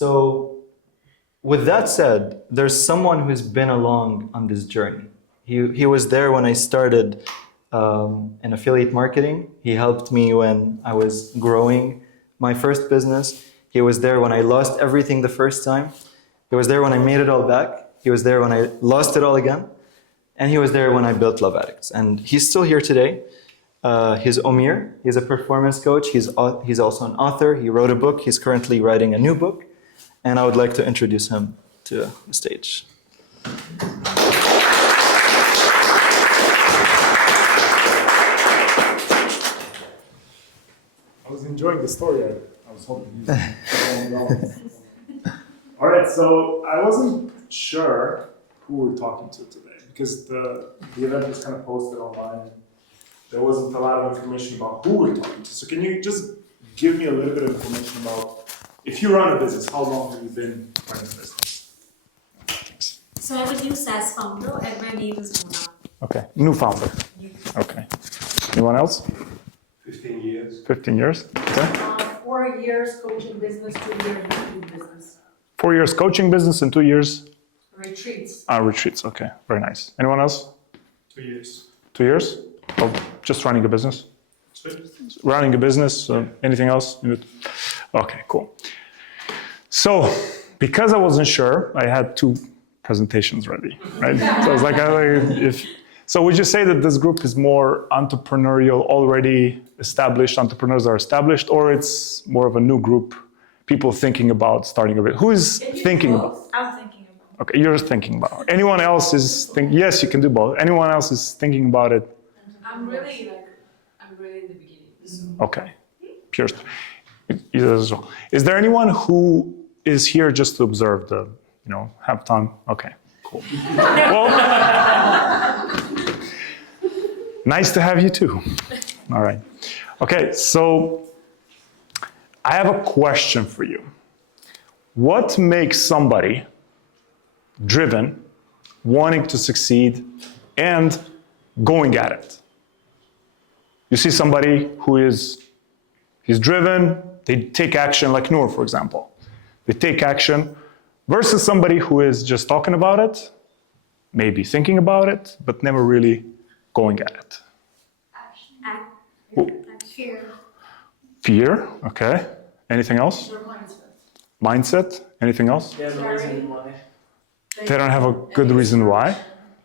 So, with that said, there's someone who's been along on this journey. He was there when I started in affiliate marketing. He helped me when I was growing my first business. He was there when I lost everything the first time. He was there when I made it all back. He was there when I lost it all again. And he was there when I built Love Addicts. And he's still here today. He's Omir. He's a performance coach. He's also an author. He wrote a book. He's currently writing a new book. And I would like to introduce him to the stage. I was enjoying the story. I was hoping All right, so I wasn't sure who we're talking to today because the event was kind of posted online. There wasn't a lot of information about who we're talking to. So can you just give me a little bit of information about, if you run a business, how long have you been running a business? Thanks. So I'm a new SaaS founder and my name is Mona. Okay, new founder. Okay. Anyone else? 15 years. 15 years? Okay. 4 years coaching business, 2 years retreat business. 4 years coaching business and 2 years? Retreats. Retreats, okay, very nice. Anyone else? 2 years. 2 years of just running a business? Running a business, anything else? Okay, cool. So, because I wasn't sure, I had 2 presentations ready, right? So I was like, so would you say that this group is more entrepreneurial, already established, entrepreneurs are established, or it's more of a new group, people thinking about starting a business? Who is thinking about? I'm thinking about Okay, you're thinking about it. Anyone else is thinking? Yes, you can do both. Anyone else is thinking about it? I'm really in the beginning. Okay, pure. Is there anyone who is here just to observe the, have fun? Okay, cool. Well, nice to have you too. All right. Okay, so I have a question for you. What makes somebody driven, wanting to succeed, and going at it? You see somebody who he's driven, they take action, like Noor, for example. They take action versus somebody who is just talking about it, maybe thinking about it, but never really going at it. fear. Fear, okay. Anything else? Your mindset. Mindset, anything else? They have no reason why. They don't have a good reason why.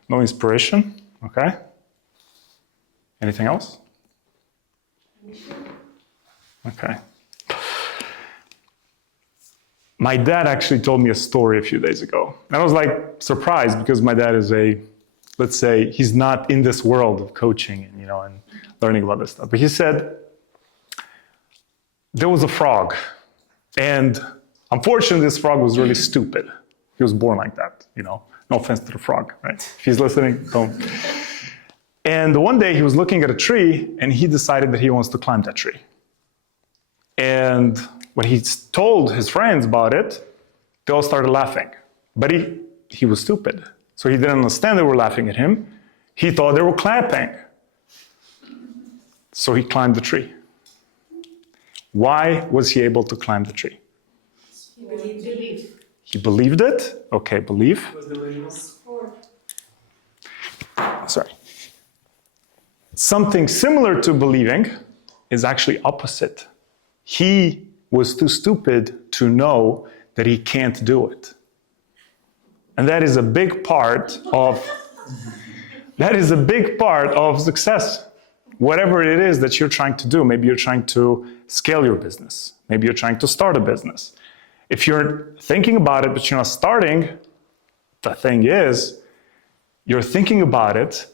No inspiration, okay. Anything else? Okay. My dad actually told me a story a few days ago. And I was surprised because my dad is let's say, he's not in this world of coaching and, and learning about this stuff. But he said, there was a frog. And unfortunately, this frog was really stupid. He was born like that, No offense to the frog, right? If he's listening, don't. And one day he was looking at a tree and he decided that he wants to climb that tree. And when he told his friends about it, they all started laughing. But he was stupid. So he didn't understand they were laughing at him. He thought they were clapping. So he climbed the tree. Why was he able to climb the tree? He believed it. Okay, belief. Was delusional. Sorry. Something similar to believing is actually opposite. He was too stupid to know that he can't do it. And that is a big part of success. Whatever it is that you're trying to do, maybe you're trying to scale your business. Maybe you're trying to start a business. If you're thinking about it, but you're not starting, the thing is, you're thinking about it,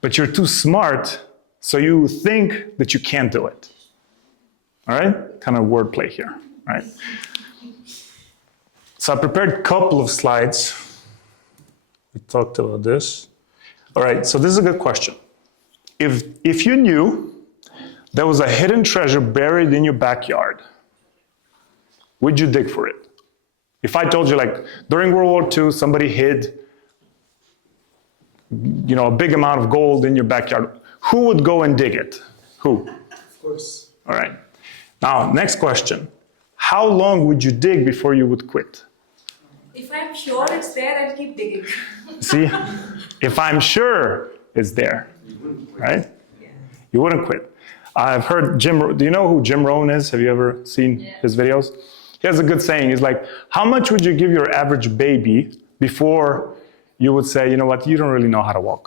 but you're too smart, so you think that you can't do it. All right? Kind of wordplay here, right? So I prepared a couple of slides. We talked about this. All right, so this is a good question. If you knew there was a hidden treasure buried in your backyard, would you dig for it? If I told you, during World War II, somebody hid, a big amount of gold in your backyard, who would go and dig it? Who? Of course. All right. Now, next question. how long would you dig before you would quit? If I'm sure it's there, I'll keep digging. See, if I'm sure it's there, right? You wouldn't quit. I've heard do you know who Jim Rohn is? Have you ever seen his videos? He has a good saying. He's like, how much would you give your average baby before you would say, you know what, you don't really know how to walk?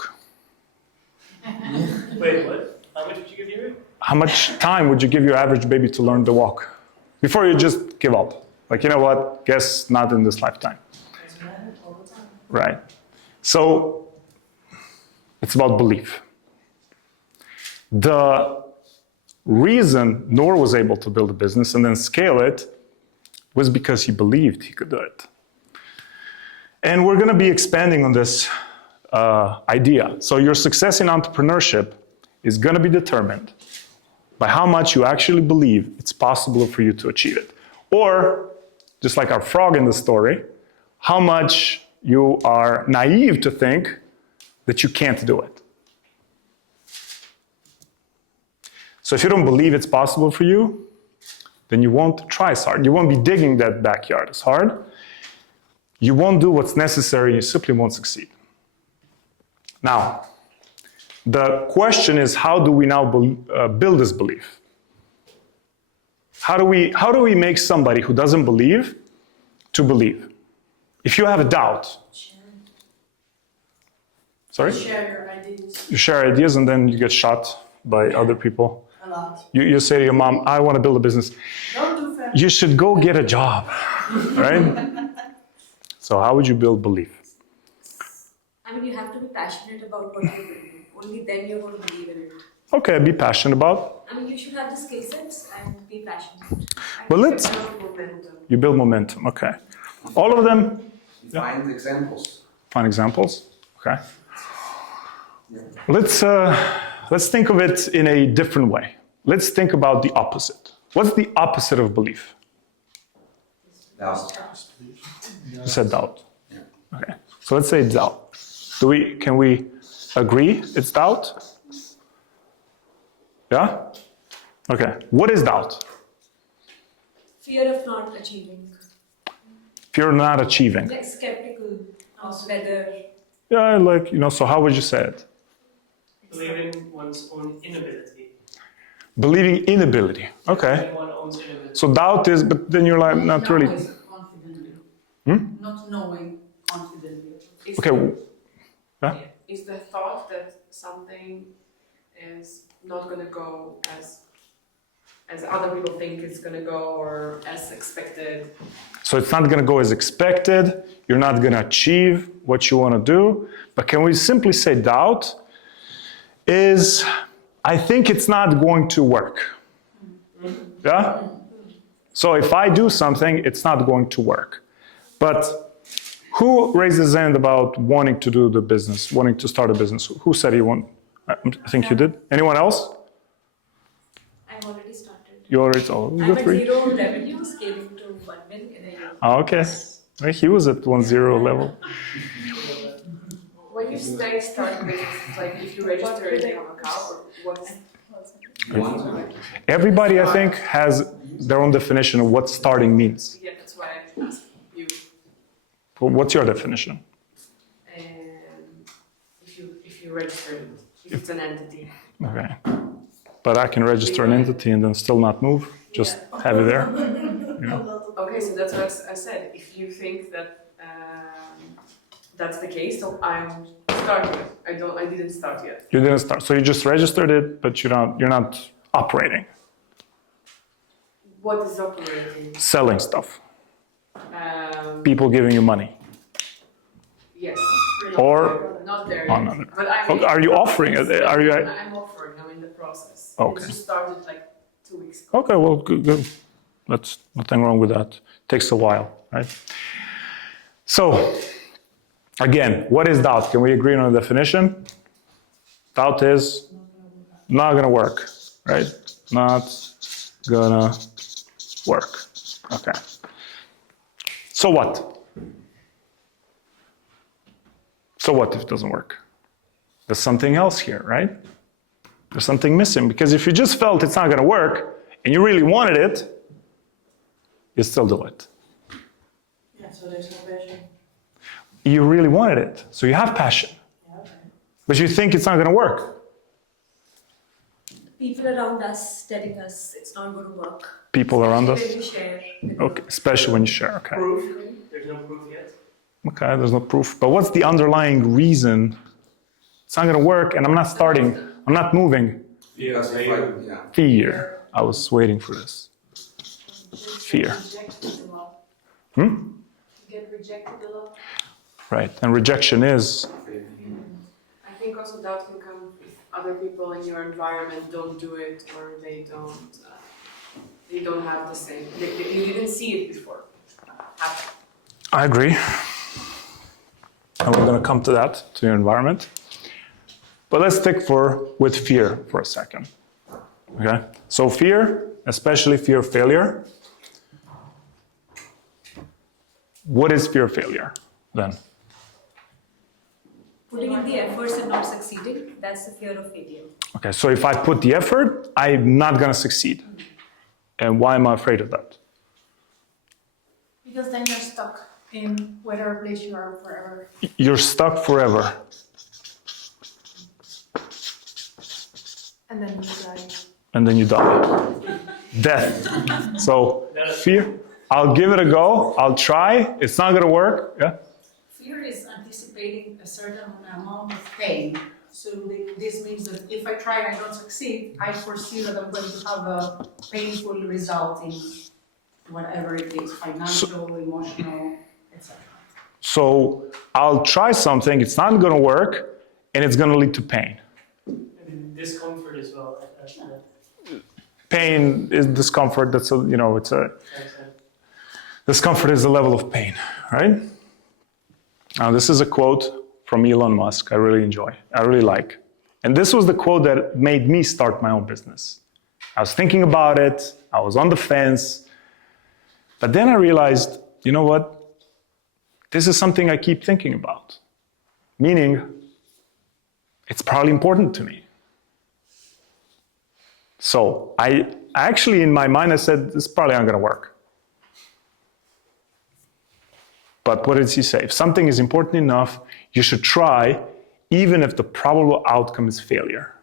Wait, what? How much would you give you? How much time would you give your average baby to learn to walk? Before you just give up. Like, you know what, guess not in this lifetime. Right. So, it's about belief. The reason Noor was able to build a business and then scale it was because he believed he could do it. And we're going to be expanding on this idea. So your success in entrepreneurship is going to be determined by how much you actually believe it's possible for you to achieve it. Or, just like our frog in the story, how much you are naive to think that you can't do it. So if you don't believe it's possible for you, then you won't try as hard. You won't be digging that backyard as hard. You won't do what's necessary. You simply won't succeed. Now, the question is, how do we now build this belief? How do we make somebody who doesn't believe to believe? If you have a doubt, sorry? Share your ideas. You share ideas and then you get shot by other people. A lot. You say to your mom, I want to build a business. Don't do that. You should go get a job, right? So how would you build belief? I mean, you have to be passionate about what you're doing. Only then you're going to believe in it. Okay, be passionate about. I mean, you should have the skill sets and be passionate. Well, let's. You build momentum. Okay. All of them. Find examples. Find examples. Okay. Let's think of it in a different way. Let's think about the opposite. What's the opposite of belief? Doubt. You said doubt. Yeah. Okay. So let's say doubt. Can we agree it's doubt? Yeah? Okay. What is doubt? Fear of not achieving. Fear of not achieving. Like skeptical of whether. Yeah, like, so how would you say it? Believing one's own inability. Believing inability. Okay. Believing one's own inability. So doubt is, but then you're like, not really. Confidently. Hmm? Not knowing confidently. Okay. Yeah? Is the thought that something is not going to go as other people think it's going to go or as expected? So it's not going to go as expected. You're not going to achieve what you want to do. But can we simply say doubt is, I think it's not going to work. Yeah? So if I do something, it's not going to work. But who raised his hand about wanting to do the business, wanting to start a business? Who said he wanted? I think you did. Anyone else? I've already started. You already told. I'm Good at for you. 0 revenue, scaling to 1 million in a year. Okay. He was at 1-0 level. When you say start business, like if you register in your account, or what's Everybody, I think, has their own definition of what starting means. yeah, that's why I asked you. What's your definition? If you register it, if it's an entity. Okay. But I can register an entity and then still not move, just have it there. Okay, so that's what I said. If you think that that's the case, so I'm starting it. I didn't start yet. You didn't start. So you just registered it, but you're not operating, What is operating? selling stuff, People. people giving you money. Yes. Or- Not there Oh, yet. no, no. But I'm. Are you offering it? Are you? I'm offering. I'm in the process. Okay. It just started like 2 weeks ago. Okay, well, good. That's nothing wrong with that. Takes a while, right? So, again, what is doubt? Can we agree on a definition? Doubt is not gonna work, right? Not gonna work. Okay. So what? So what if it doesn't work? There's something else here, right? There's something missing, because if you just felt it's not gonna work and you really wanted it, you still do it. Yeah, so there's no passion. You really wanted it, so you have passion. Yeah, okay. But you think it's not going to work. People around us telling us it's not going to work. People around us? When we share. Okay, especially when you share, okay. Proof? There's no proof yet. Okay, there's no proof. But what's the underlying reason it's not going to work and I'm not starting, I'm not moving? Because if yeah. Fear. I was waiting for this. Fear. Rejected a lot. Hmm? Get rejected a lot. Right, and rejection is, I think also doubt can come if other people in your environment don't do it or they don't have the same. You didn't see it before happen. I agree. And we're going to come to that, to your environment. But let's stick with fear for a second. Okay? So fear, especially fear of failure. What is fear of failure then? Putting in the efforts and not succeeding, that's the fear of failure. Okay, so if I put the effort, I'm not going to succeed. And why am I afraid of that? Because then you're stuck in whatever place you are forever. You're stuck forever. And then you die. And then you die. Death. So fear, I'll give it a go, I'll try, it's not going to work. Yeah? Fear is anticipating a certain amount of pain. So this means that if I try and I don't succeed, I foresee that I'm going to have a painful result in whatever it is, financial, emotional, etc. So I'll try something, it's not going to work, and it's going to lead to pain. And discomfort as well. Pain is discomfort, that's a, it's a, discomfort is a level of pain, right? Now this is a quote from Elon Musk I really enjoy, I really like. And this was the quote that made me start my own business. I was thinking about it, I was on the fence, but then I realized, you know what? This is something I keep thinking about. Meaning, it's probably important to me. So I actually, in my mind, I said, this is probably not going to work. But what did he say? If something is important enough, you should try, even if the probable outcome is failure.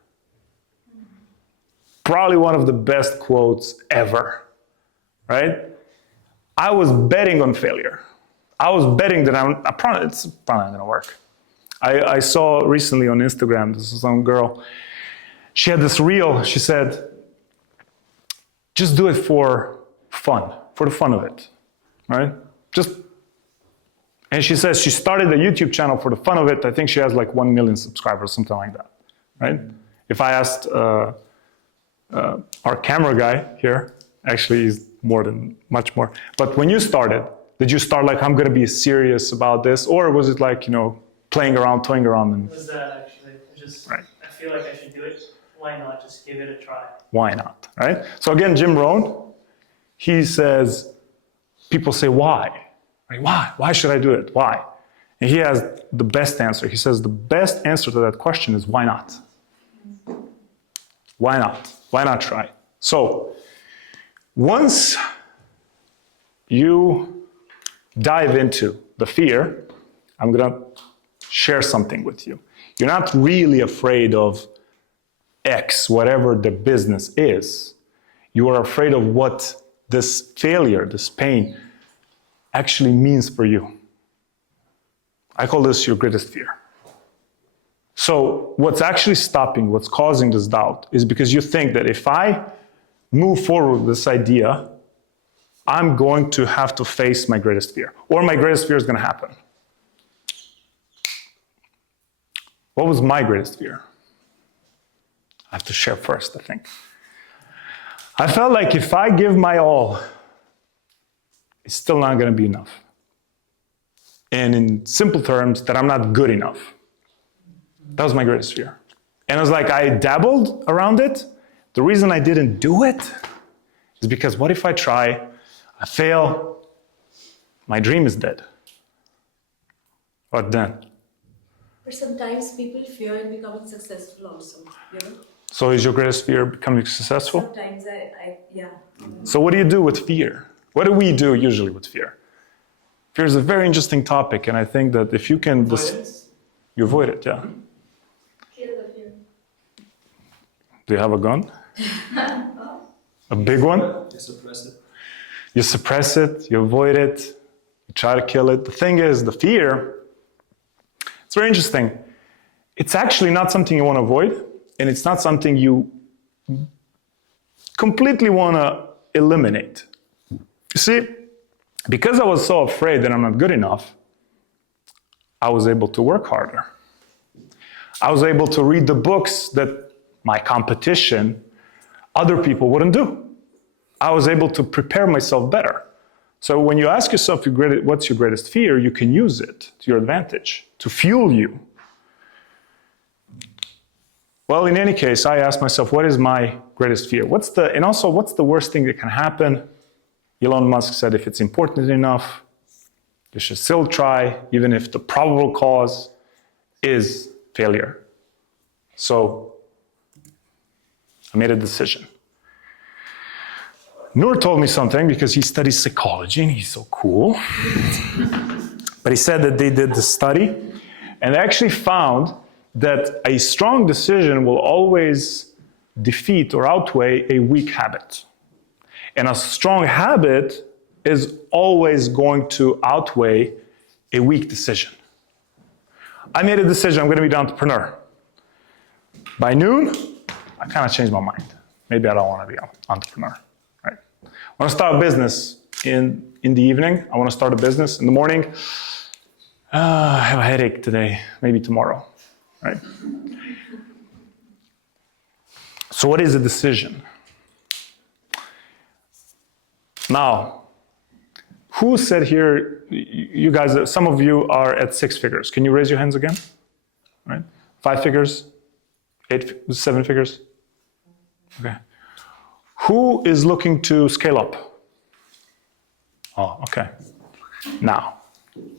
Probably one of the best quotes ever, right? I was betting on failure. I was betting that it's probably not going to work. I saw recently on Instagram, this is some girl, she had this reel, she said, just do it for fun, for the fun of it, right? And she says she started a YouTube channel for the fun of it. I think she has like 1 million subscribers, something like that, right? If I asked our camera guy here, actually he's much more. But when you started, did you start like, I'm gonna be serious about this? Or was it like, playing around, toying around? And, It was that actually. right. I feel like I should do it. Why not? Just give it a try. Why not, right? So again, Jim Rohn, he says, people say, why? Right? Why? Why should I do it? Why? And he has the best answer. He says the best answer to that question is why not? Why not? Why not try? So once you dive into the fear, I'm going to share something with you. You're not really afraid of X, whatever the business is. You are afraid of what this failure, this pain, actually means for you. I call this your greatest fear. So what's actually stopping, what's causing this doubt is because you think that if I move forward with this idea, I'm going to have to face my greatest fear, or my greatest fear is going to happen. What was my greatest fear? I have to share first, I think. I felt like if I give my all, it's still not going to be enough. And in simple terms, that I'm not good enough. That was my greatest fear. And I was like, I dabbled around it. The reason I didn't do it is because what if I try, I fail, my dream is dead. What then? But sometimes people fear in becoming successful also, So is your greatest fear becoming successful? Sometimes yeah. So what do you do with fear? What do we do usually with fear? Fear is a very interesting topic, and I think that if you can... Avoidance? You avoid it, yeah. Kill the fear. Do you have a gun? A big one? You suppress it. You suppress it, you avoid it, you try to kill it. The thing is, the fear, it's very interesting. It's actually not something you want to avoid, and it's not something you completely want to eliminate. You see, because I was so afraid that I'm not good enough, I was able to work harder. I was able to read the books that my competition, other people wouldn't do. I was able to prepare myself better. So when you ask yourself what's your greatest fear, you can use it to your advantage, to fuel you. Well, in any case, I asked myself, what is my greatest fear? What's the worst thing that can happen? Elon Musk said, if it's important enough, you should still try, even if the probable cause is failure. So I made a decision. Noor told me something because he studies psychology and he's so cool. But he said that they did the study and they actually found that a strong decision will always defeat or outweigh a weak habit. And a strong habit is always going to outweigh a weak decision. I made a decision, I'm going to be the entrepreneur. By noon, I kind of changed my mind. Maybe I don't want to be an entrepreneur. Right? I want to start a business in the evening. I want to start a business in the morning. I have a headache today, maybe tomorrow. Right? So what is a decision? Now, who said here, you guys, some of you are at 6 figures. Can you raise your hands again? Right? 5 figures? 7 figures? Okay. Who is looking to scale up? Oh, okay. Now,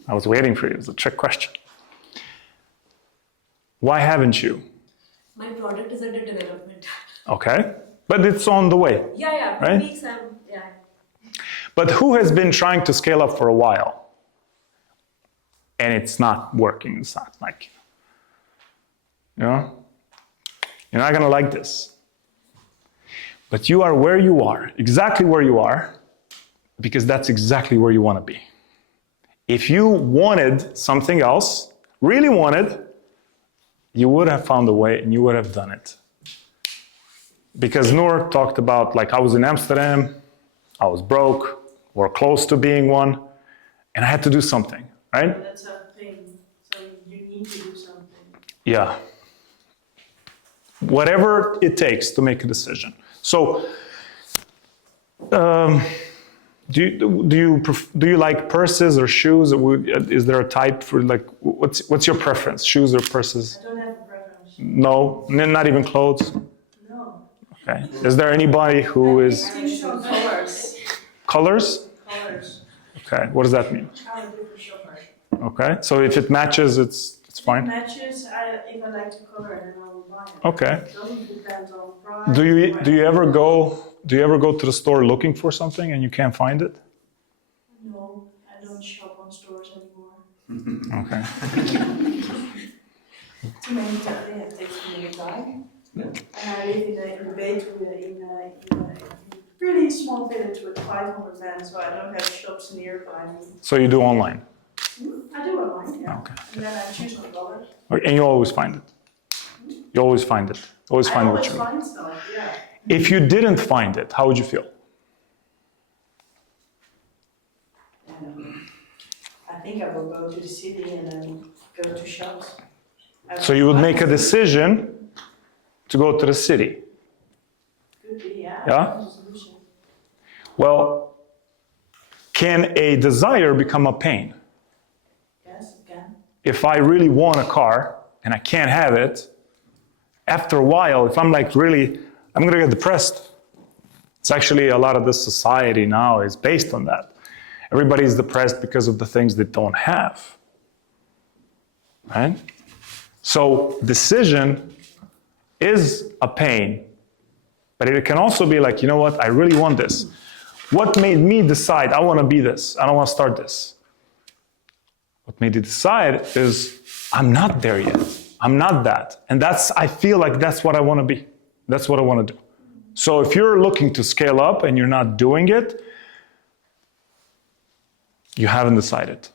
I was waiting for you. It's a trick question. Why haven't you? My product is under development. Okay. But it's on the way. Yeah, Right? weeks yeah. But who has been trying to scale up for a while? And it's not working. It's not like, you know? You're not going to like this. But you are where you are, exactly where you are, because that's exactly where you want to be. If you wanted something else, really wanted, you would have found a way and you would have done it. Because Noor talked about, like, I was in Amsterdam, I was broke, or close to being one, and I had to do something, right? That's a thing. So you need to do something. Yeah. Whatever it takes to make a decision. So, do you like purses or shoes? Or is there a type for, like, what's your preference? Shoes or purses? I don't have a preference. No, not even clothes. No. Okay. Is there anybody who is I think so. Colors. colors? Colors. Okay. What does that mean? I'm a different shopper. Okay. So if it matches, it's fine. Matches, if I like the color, then I will buy it. Okay. It doesn't depend on price. Do you ever go to the store looking for something and you can't find it? No, I don't shop on stores anymore. Okay. Too many times, yeah, it takes too many time. And I live in a pretty small village with 500 fans, so I don't have shops nearby me. So you do online? I do online, yeah. Okay. And then I choose my colors. Okay, and you always find it? You always find it? Always find what you I want? always find stuff, yeah. If you didn't find it, how would you feel? I think I will go to the city and then go to shops. So you would make a decision to go to the city? Could be, yeah. Yeah? Well, can a desire become a pain? Yes, it can. If I really want a car and I can't have it, after a while, if I'm like really, I'm gonna get depressed. It's actually a lot of this society now is based on that. Everybody's depressed because of the things they don't have, right? So decision is a pain, but it can also be like, you know what, I really want this. What made me decide I want to be this? I don't want to start this. What made me decide is I'm not there yet. I'm not that. And I feel like that's what I want to be. That's what I want to do. So if you're looking to scale up and you're not doing it, you haven't decided.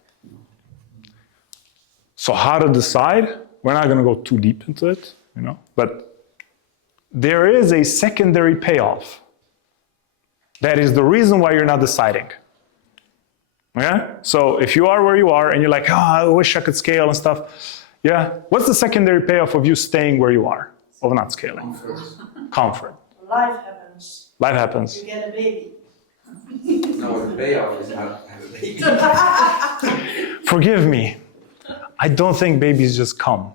So how to decide? We're not going to go too deep into it, but there is a secondary payoff. That is the reason why you're not deciding. Okay? So if you are where you are and you're like, I wish I could scale and stuff. Yeah. What's the secondary payoff of you staying where you are, of not scaling? Comfort. Life happens. Life happens. You get a baby. No, the payoff is not have a baby. Forgive me. I don't think babies just come.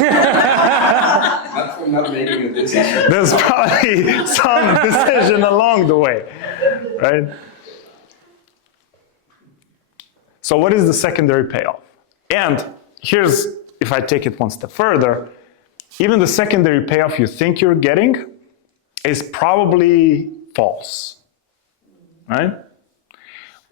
Not for not making a decision. There's probably some decision along the way, right? So what is the secondary payoff? And here's, if I take it one step further, even the secondary payoff you think you're getting is probably false, right?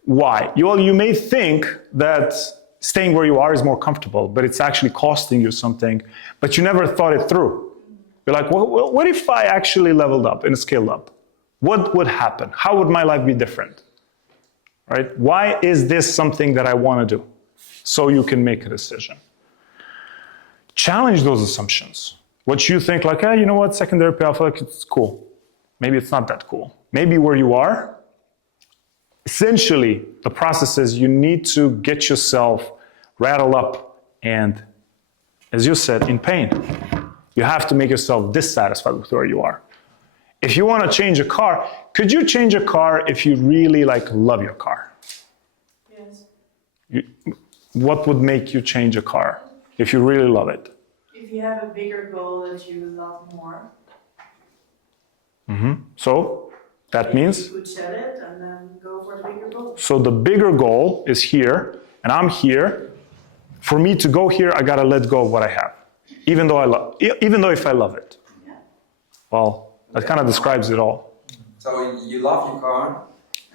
Why? You may think that staying where you are is more comfortable, but it's actually costing you something, but you never thought it through. You're like, well, what if I actually leveled up and scaled up? What would happen? How would my life be different? Right? Why is this something that I want to do? So you can make a decision. Challenge those assumptions. What you think like, you know what, secondary payoff, like it's cool. Maybe it's not that cool. Maybe where you are, essentially, the process is you need to get yourself rattled up and, as you said, in pain. You have to make yourself dissatisfied with where you are. If you want to change a car, could you change a car if you really love your car? Yes. What would make you change a car if you really love it? If you have a bigger goal that you love more, So that means, you could sell it and then go for the bigger goal. so the bigger goal is here, and I'm here. For me to go here, I gotta let go of what I have, even though if I love it. Yeah. Well, that kind of describes it all. So you love your car.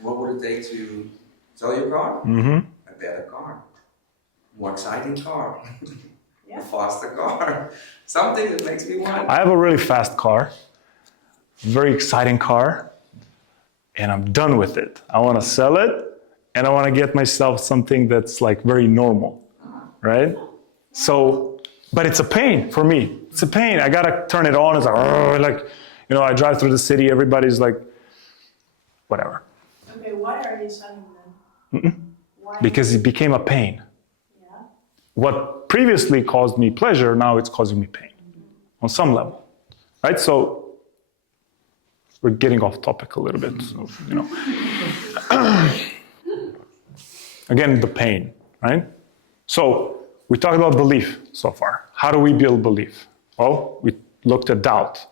What would it take to sell your car? A better car. More exciting car. Yeah. A faster car. Something that makes me want. I have a really fast car, very exciting car, and I'm done with it. I want to sell it, and I want to get myself something that's very normal, right? So, but it's a pain for me. It's a pain. I gotta turn it on. It's I drive through the city. Everybody's like, whatever, Okay, why are you selling them? Why? because it became a pain. Yeah. What previously caused me pleasure, now it's causing me pain on some level, right? So we're getting off topic a little bit, so, Again, the pain, right? So we talked about belief so far. How do we build belief? Well, we looked at doubt.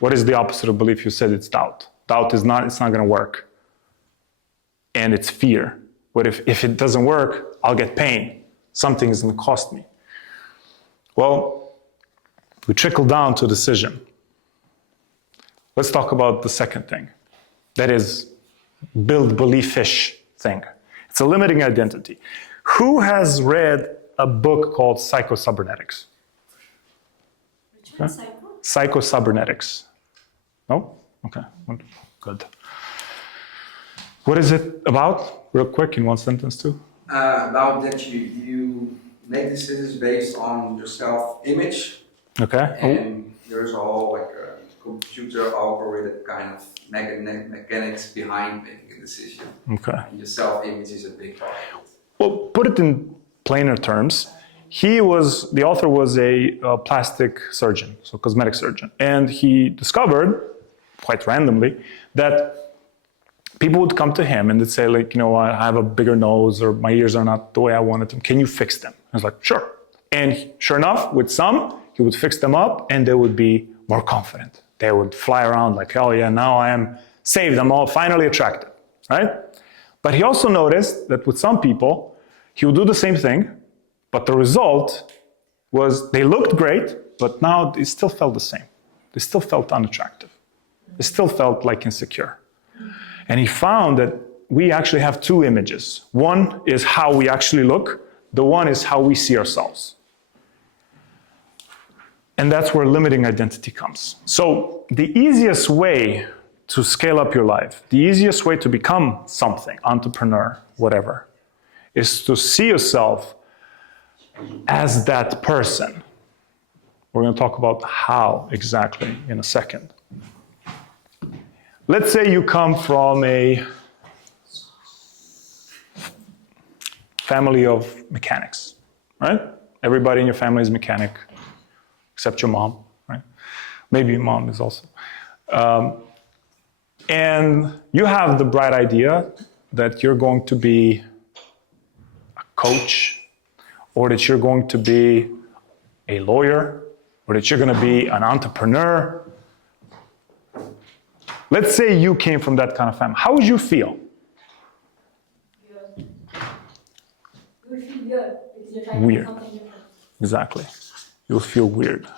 What is the opposite of belief? You said it's doubt. Doubt is it's not gonna work. And it's fear. What if it doesn't work, I'll get pain. Something is gonna cost me. Well, we trickle down to decision. Let's talk about the second thing. That is build belief-ish thing. It's a limiting identity. Who has read a book called Psycho-Cybernetics? Which one? Psycho? Psycho-Cybernetics. No? Okay, good. What is it about? Real quick, in one sentence too. About that you make decisions based on your self-image, Okay. and there's all a computer algorithm kind of mechanics behind making a decision. Okay. And your self-image is a big part of it. Well, put it in plainer terms. The author was a plastic surgeon, so cosmetic surgeon. And he discovered, quite randomly, that people would come to him and they'd say, I have a bigger nose, or my ears are not the way I wanted them. Can you fix them? I was like, sure. And sure enough, with some, he would fix them up and they would be more confident. They would fly around like, oh yeah, now I am saved. I'm all finally attractive, right? But he also noticed that with some people, he would do the same thing, but the result was they looked great, but now they still felt the same. They still felt unattractive. They still felt insecure. And he found that we actually have two images. One is how we actually look. The one is how we see ourselves. And that's where limiting identity comes. So the easiest way to scale up your life, the easiest way to become something, entrepreneur, whatever, is to see yourself as that person. We're going to talk about how exactly in a second. Let's say you come from a family of mechanics, right? Everybody in your family is mechanic, except your mom, right? Maybe your mom is also. And you have the bright idea that you're going to be a coach, or that you're going to be a lawyer, or that you're going to be an entrepreneur. Let's say you came from that kind of family. How would you feel? You would feel weird because you're trying Weird. to do something different. Exactly. You'll feel weird.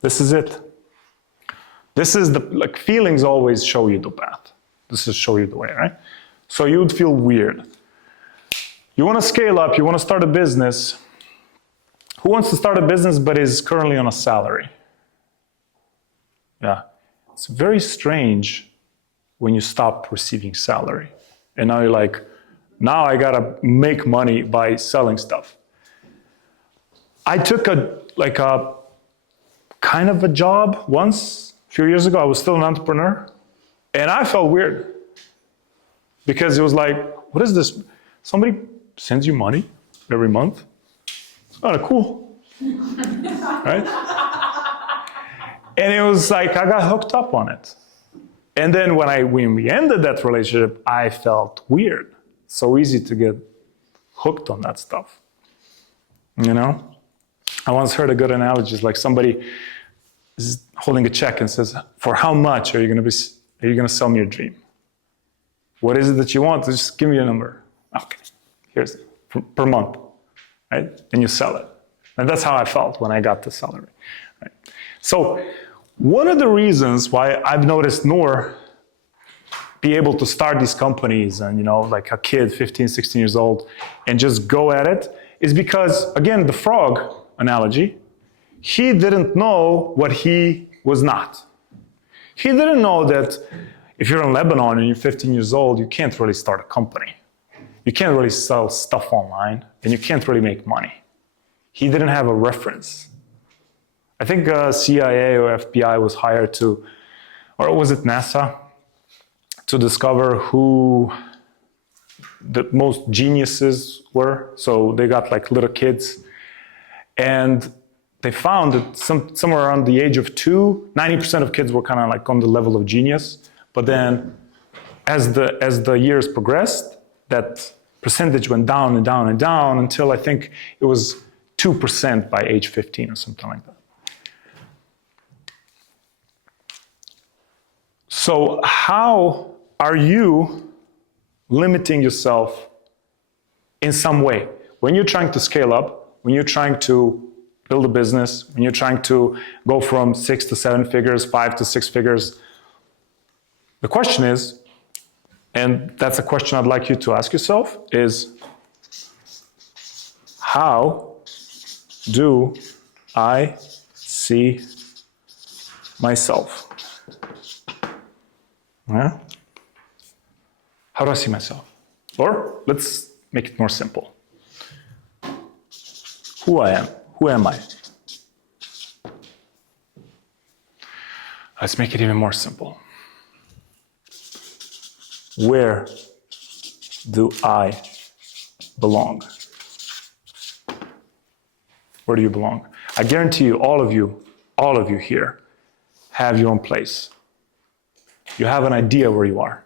This is it. This is the, like, feelings always show you the path. This is show you the way, right? So you would feel weird. You want to scale up, you want to start a business. Who wants to start a business but is currently on a salary? Yeah. It's very strange when you stop receiving salary. And now you're like, now I gotta make money by selling stuff. I took a kind of a job once, a few years ago. I was still an entrepreneur, and I felt weird because it was like, what is this? Somebody sends you money every month? It's kind of cool, right? And it was like, I got hooked up on it. And then when we ended that relationship, I felt weird. So easy to get hooked on that stuff, you know? I once heard a good analogy. It's like somebody is holding a check and says, "For how much are you going to sell me your dream? What is it that you want? Just give me a number." Okay, here's it, per month, right? And you sell it. And that's how I felt when I got the salary, right? So one of the reasons why I've noticed Noor be able to start these companies and, you know, like a kid, 15, 16 years old, and just go at it is because, again, the frog analogy, he didn't know what he was not. He didn't know that if you're in Lebanon and you're 15 years old, you can't really start a company. You can't really sell stuff online, and you can't really make money. He didn't have a reference. I think CIA or FBI was hired to, or was it NASA, to discover who the most geniuses were. So they got like little kids, and they found that somewhere around the age of 2, 90% of kids were kind of like on the level of genius. But then as the years progressed, that percentage went down and down and down until I think it was 2% by age 15 or something like that. So how are you limiting yourself in some way? When you're trying to scale up, when you're trying to build a business, when you're trying to go from 6 to 7 figures, 5 to 6 figures, the question is, and that's a question I'd like you to ask yourself, is how do I see myself? Yeah? How do I see myself? Or let's make it more simple. Who I am. Who am I? Let's make it even more simple. Where do I belong? Where do you belong? I guarantee you, all of you here have your own place. You have an idea where you are.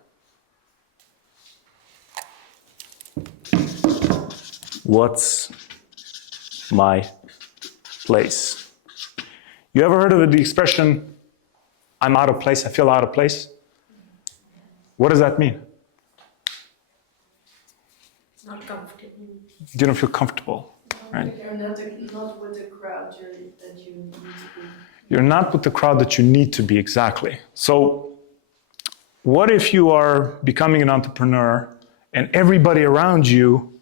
What's my place? You ever heard of the expression, I'm out of place, I feel out of place? What does that mean? It's not comfortable. You don't feel comfortable, right? You're not with the crowd that you need to be. You're not with the crowd that you need to be, exactly. So what if you are becoming an entrepreneur and everybody around you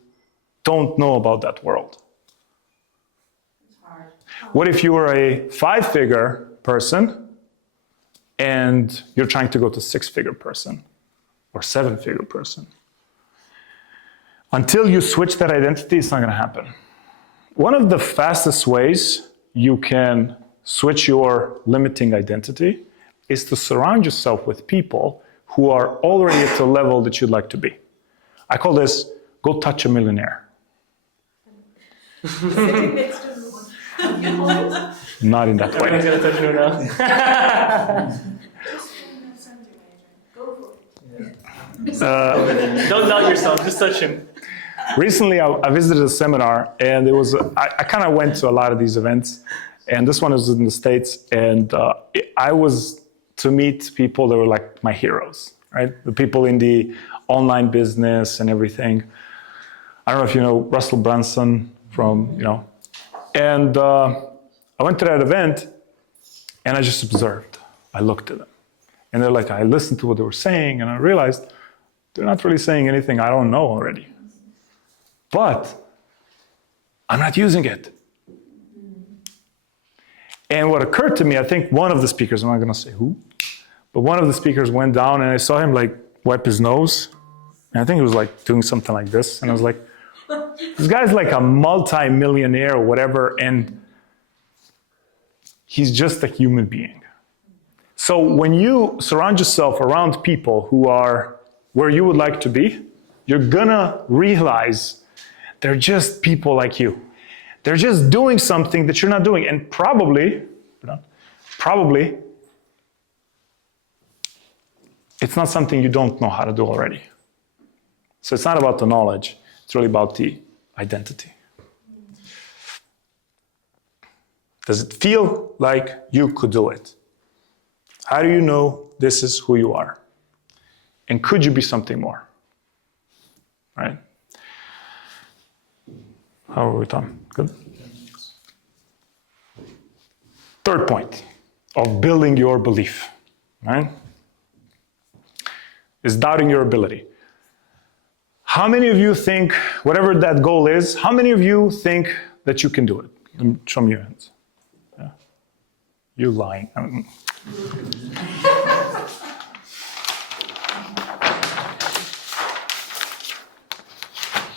don't know about that world? It's hard. What if you are a 5-figure person and you're trying to go to 6-figure person or 7-figure person? Until you switch that identity, it's not going to happen. One of the fastest ways you can switch your limiting identity is to surround yourself with people who are already at the level that you'd like to be. I call this go touch a millionaire. Sitting next to one. Not in that Everyone's way. gonna touch you now. Go for it. Don't doubt yourself, just touch him. Recently, I visited a seminar, and I kind of went to a lot of these events, and this one was in the States, and I was to meet people that were like my heroes, right? The people in the online business and everything. I don't know if you know Russell Brunson from, and I went to that event, and I just observed. I looked at them, and they're like, I listened to what they were saying, and I realized they're not really saying anything I don't know already. But I'm not using it. And what occurred to me, I think one of the speakers, I'm not going to say who, but one of the speakers went down and I saw him like wipe his nose. And I think he was like doing something like this. And I was like, this guy's like a multi-millionaire or whatever, and he's just a human being. So when you surround yourself around people who are where you would like to be, you're gonna realize they're just people like you. They're just doing something that you're not doing. And probably, it's not something you don't know how to do already. So it's not about the knowledge, it's really about the identity. Does it feel like you could do it? How do you know this is who you are? And could you be something more? Right? How are we done? Good? Third point of building your belief, right? Is doubting your ability. How many of you think, whatever that goal is, how many of you think that you can do it? Show me your hands. Yeah. You lying.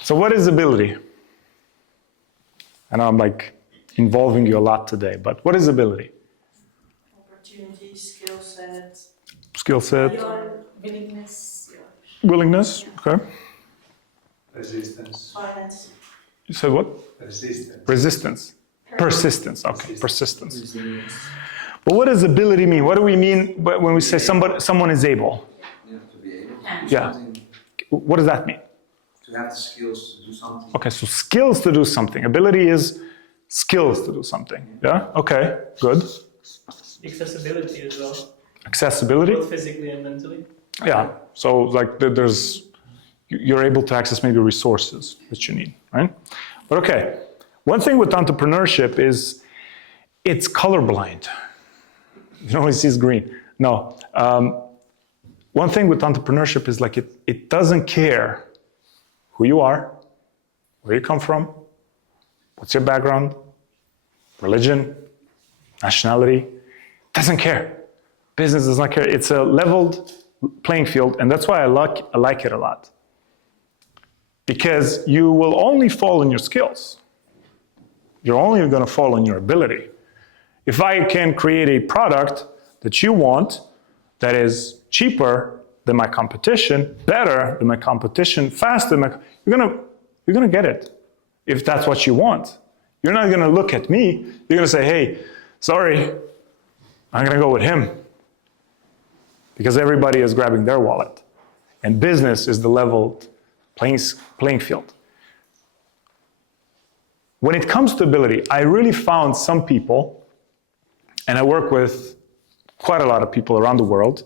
So what is ability? I know I'm like involving you a lot today, but what is ability? Opportunity, skill set, Skill set, your willingness, willingness, okay. Resistance. finance. You said what? Resistance. Resistance. Persistence, okay, persistence. But what does ability mean? What do we mean when we say someone is able? You have to be able to do Yeah. something, What does that mean? to have the skills to do something. Okay, so skills to do something. Ability is skills to do something. Yeah, okay, good. Accessibility as well, Accessibility. both physically and mentally. Yeah, so like you're able to access maybe resources that you need, right? But okay, one thing with entrepreneurship is it's colorblind. You only see green. No, one thing with entrepreneurship is like it doesn't care who you are, where you come from, what's your background, religion, nationality, doesn't care. Business does not care. It's a leveled playing field, and that's why I like it a lot. Because you will only fall in your skills. You're only going to fall in your ability. If I can create a product that you want that is cheaper than my competition, better than my competition, faster than you're gonna get it if that's what you want. You're not gonna look at me, you're gonna say, hey, sorry, I'm gonna go with him. Because everybody is grabbing their wallet. And business is the leveled playing field. When it comes to ability, I really found some people, and I work with quite a lot of people around the world,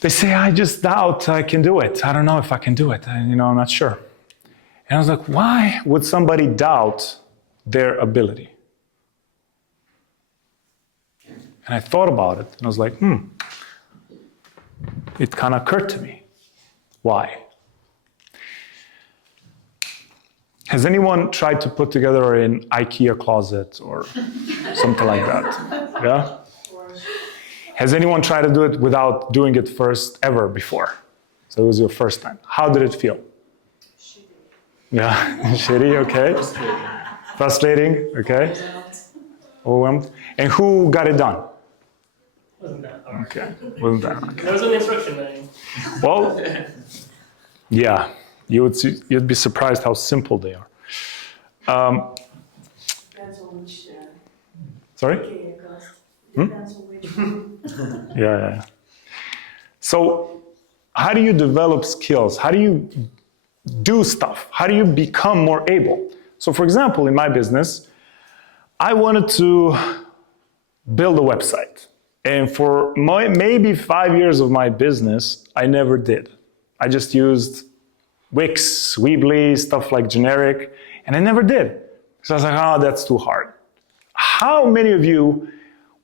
they say, I just doubt I can do it. I don't know if I can do it. I'm not sure. And I was like, why would somebody doubt their ability? And I thought about it, and I was like, it kind of occurred to me. Why? Has anyone tried to put together an IKEA closet or something like that? Yeah? Has anyone tried to do it without doing it first ever before? So it was your first time. How did it feel? Shitty. Yeah, shitty, okay. Frustrating, okay. Overwhelmed. And who got it done? Wasn't that hard. Okay, wasn't that hard. There was an instruction manual. Well, yeah, you'd be surprised how simple they are. Depends on which Sorry? cost. Depends on which one. Yeah. So, how do you develop skills? How do you do stuff? How do you become more able? So, for example, in my business, I wanted to build a website. And for maybe 5 years of my business, I never did. I just used Wix, Weebly, stuff like generic, and I never did. So I was like, oh, that's too hard. How many of you,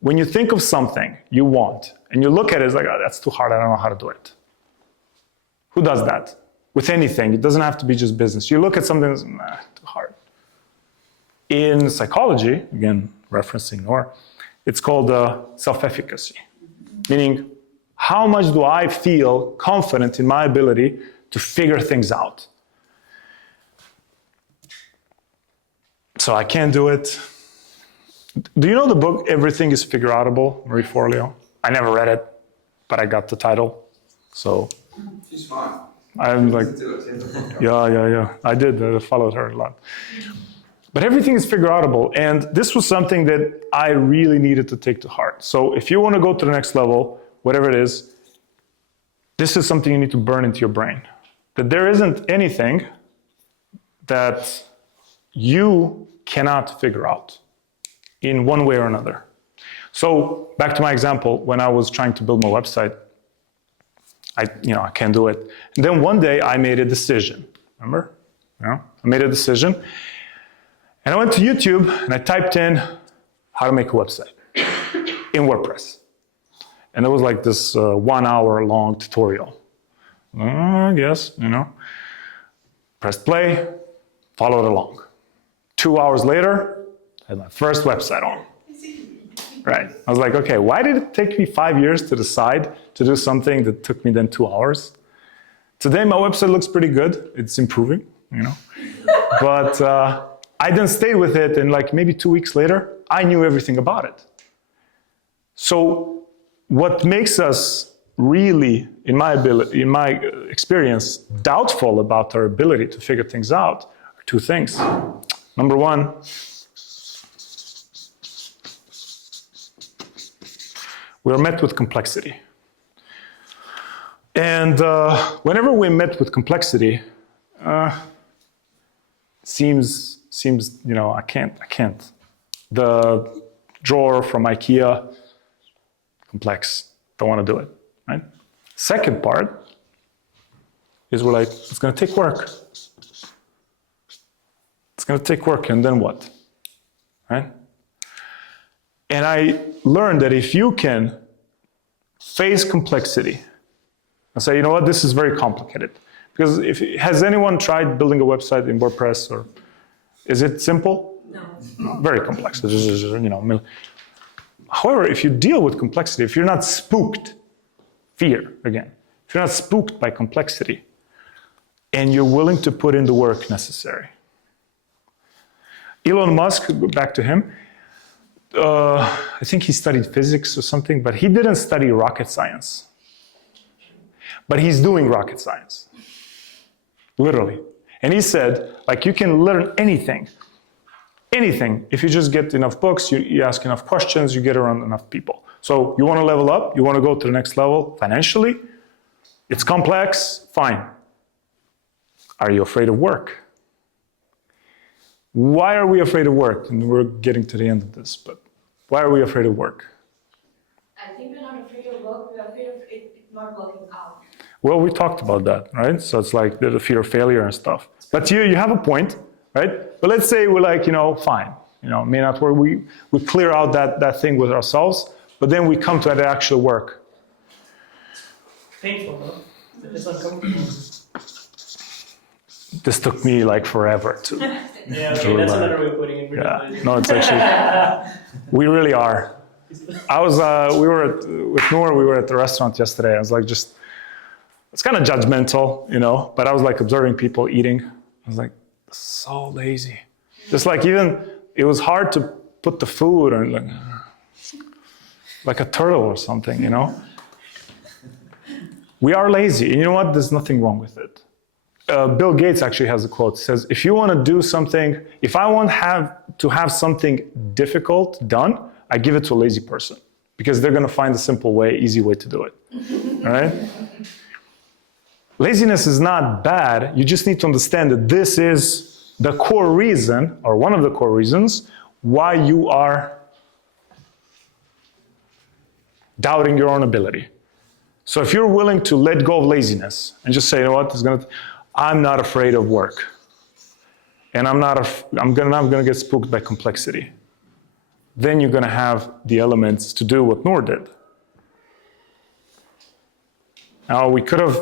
when you think of something you want, and you look at it, it's like, oh, that's too hard, I don't know how to do it. Who does that? With anything, it doesn't have to be just business. You look at something that's, nah, too hard. In psychology, again, referencing Noor, it's called self-efficacy, meaning how much do I feel confident in my ability to figure things out? So I can't do it. Do you know the book Everything is Figureoutable, Marie Forleo? I never read it, but I got the title. So She's fine. I'm like, yeah. I did. I followed her a lot. But everything is figureoutable, and this was something that I really needed to take to heart. So if you want to go to the next level, whatever it is, this is something you need to burn into your brain. That there isn't anything that you cannot figure out in one way or another. So back to my example, when I was trying to build my website, I can't do it. And then one day I made a decision. Remember? I made a decision. And I went to YouTube and I typed in how to make a website in WordPress. And it was like this 1 hour long tutorial. I guess, Pressed play, followed along. 2 hours later, I had my first website on. Right. I was like, okay, why did it take me 5 years to decide to do something that took me then 2 hours? Today my website looks pretty good. It's improving, But I then stayed with it, and like maybe 2 weeks later, I knew everything about it. So what makes us really, in my experience, doubtful about our ability to figure things out are two things. Number one, we are met with complexity. And whenever we're met with complexity, seems, I can't. The drawer from IKEA, complex, don't want to do it, right? Second part is we're like, it's going to take work. It's going to take work, and then what, right? And I learned that if you can face complexity and say, you know what, this is very complicated. Because has anyone tried building a website in WordPress, or is it simple? No. Very complex. However, if you deal with complexity, if you're not spooked, fear again, if you're not spooked by complexity, and you're willing to put in the work necessary. Elon Musk, back to him, I think he studied physics or something, but he didn't study rocket science. But he's doing rocket science, literally. And he said, like, you can learn anything, if you just get enough books, you ask enough questions, you get around enough people. So you want to level up, you want to go to the next level financially, it's complex, fine. Are you afraid of work? Why are we afraid of work? And we're getting to the end of this, but why are we afraid of work? I think we're not afraid of work, we're afraid of it not working out. Well, we talked about that, right? So it's like the fear of failure and stuff. But you have a point, right? But let's say we're like, fine, may not work. We clear out that thing with ourselves, but then we come to the actual work. painful, huh? It's uncomfortable. This took me like forever to. Yeah, okay, that's another way of putting it. We're Yeah, just lazy. no, it's actually, we really are. We were with Noor, we were at the restaurant yesterday. I was like, it's kind of judgmental, but I was like observing people eating. I was like, so lazy. Just like even, it was hard to put the food on like a turtle or something, We are lazy, and you know what? There's nothing wrong with it. Bill Gates actually has a quote. He says, if you want to do something, if I want to have something difficult done, I give it to a lazy person because they're going to find a simple way, easy way to do it. All right? Laziness is not bad. You just need to understand that this is the core reason, or one of the core reasons, why you are doubting your own ability. So if you're willing to let go of laziness and just say, you know what, I'm not afraid of work. And I'm not going to get spooked by complexity. Then you're going to have the elements to do what Noor did. Now, we could have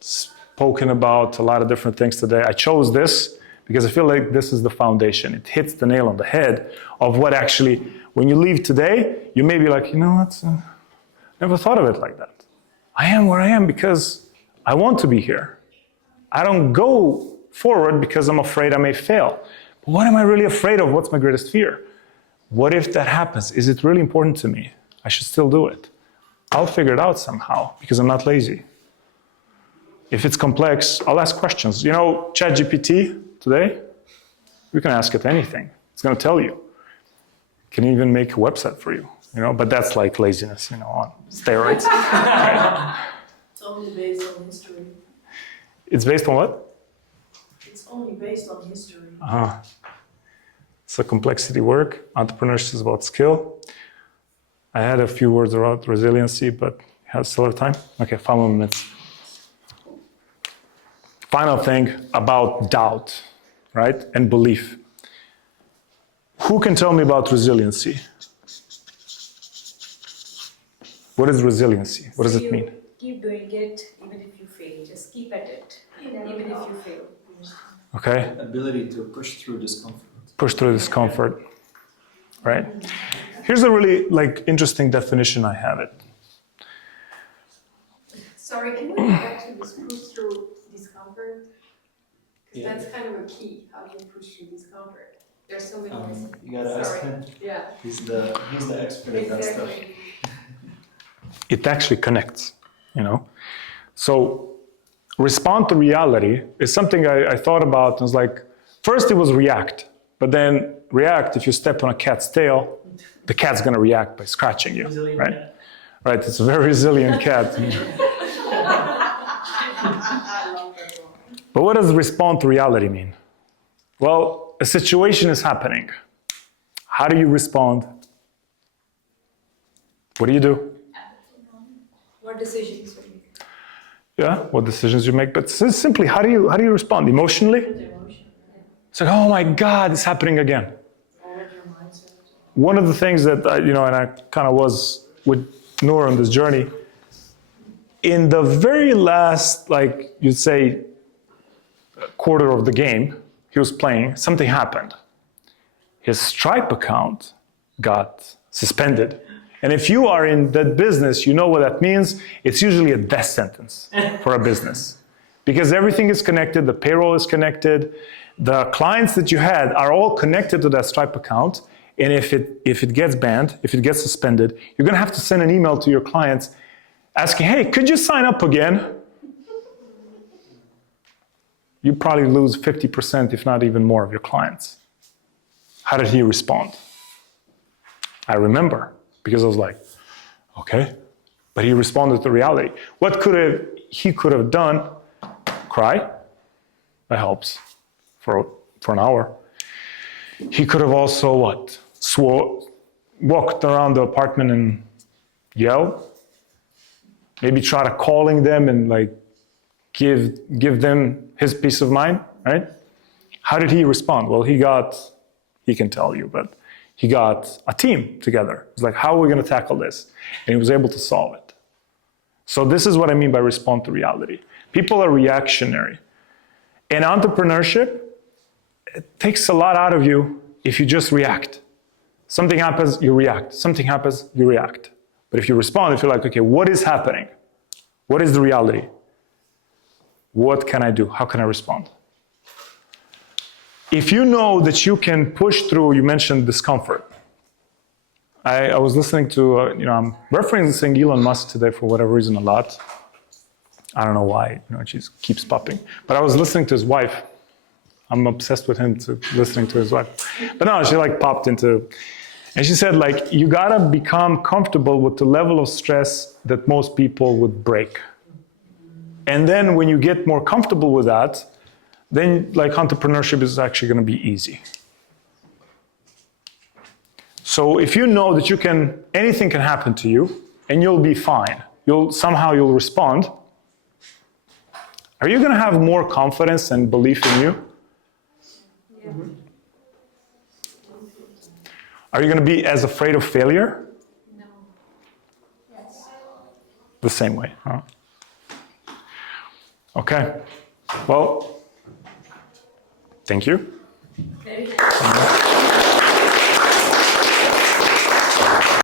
spoken about a lot of different things today. I chose this because I feel like this is the foundation. It hits the nail on the head of what actually, when you leave today, you may be like, you know what, never thought of it like that. I am where I am because I want to be here. I don't go forward because I'm afraid I may fail. But what am I really afraid of? What's my greatest fear? What if that happens? Is it really important to me? I should still do it. I'll figure it out somehow because I'm not lazy. If it's complex, I'll ask questions. ChatGPT today, you can ask it anything. It's going to tell you. It can even make a website for you. But that's like laziness, on steroids. Right? It's only based on history. It's based on what? It's only based on history. It's a complexity work. Entrepreneurship is about skill. I had a few words about resiliency, but still have time? Okay, 5 more minutes. Final thing about doubt, right? And belief. Who can tell me about resiliency? What is resiliency? What does it mean? Keep doing it even if you fail. Just keep at it, even if you fail. Okay. Ability to push through discomfort. Push through discomfort, right? Here's a really interesting definition I have it. Sorry, can we go back to this push through discomfort? Because that's kind of a key. How do you push through discomfort? There's so many ways. You gotta ask Sorry. him. Yeah. He's the expert at that stuff. Exactly. It actually connects, So respond to reality is something I thought about. And was like, first it was react, but then react, if you step on a cat's tail, the cat's going to react by scratching you, Resilient right? cat. Right, it's a very resilient cat. But what does respond to reality mean? Well, a situation is happening. How do you respond? What do you do? What decisions will you make? Yeah, what decisions you make, but simply, how do you respond? Emotionally? It's like, oh my God, it's happening again. One of the things that and I kind of was with Noor on this journey, in the very last, you'd say, quarter of the game he was playing, something happened. His Stripe account got suspended. And if you are in that business, you know what that means. It's usually a death sentence for a business. Because everything is connected, the payroll is connected, the clients that you had are all connected to that Stripe account. And if it gets banned, if it gets suspended, you're going to have to send an email to your clients asking, hey, could you sign up again? You probably lose 50%, if not even more, of your clients. How did he respond? I remember, because I was like, okay. But he responded to reality. What he could have done? Cry. That helps for an hour. He could have also what? Walked around the apartment and yelled. Maybe try to calling them and give them his peace of mind, right? How did he respond? Well, he can tell you, but he got a team together. It's like, how are we going to tackle this? And he was able to solve it. So this is what I mean by respond to reality. People are reactionary. In entrepreneurship, it takes a lot out of you if you just react. Something happens, you react. Something happens, you react. But if you respond, if you're like, okay, what is happening? What is the reality? What can I do? How can I respond? If you know that you can push through, you mentioned discomfort. I was listening to, I'm referencing Elon Musk today for whatever reason a lot. I don't know why, she keeps popping. But I was listening to his wife. I'm obsessed with him listening to his wife. But no, she popped into, and she said you gotta become comfortable with the level of stress that most people would break. And then when you get more comfortable with that, then entrepreneurship is actually gonna be easy. So if you know that anything can happen to you and you'll be fine, you'll respond, are you gonna have more confidence and belief in you? Yeah. Are you gonna be as afraid of failure? No. Yes. The same way, huh? Okay, well, thank you. Very nice.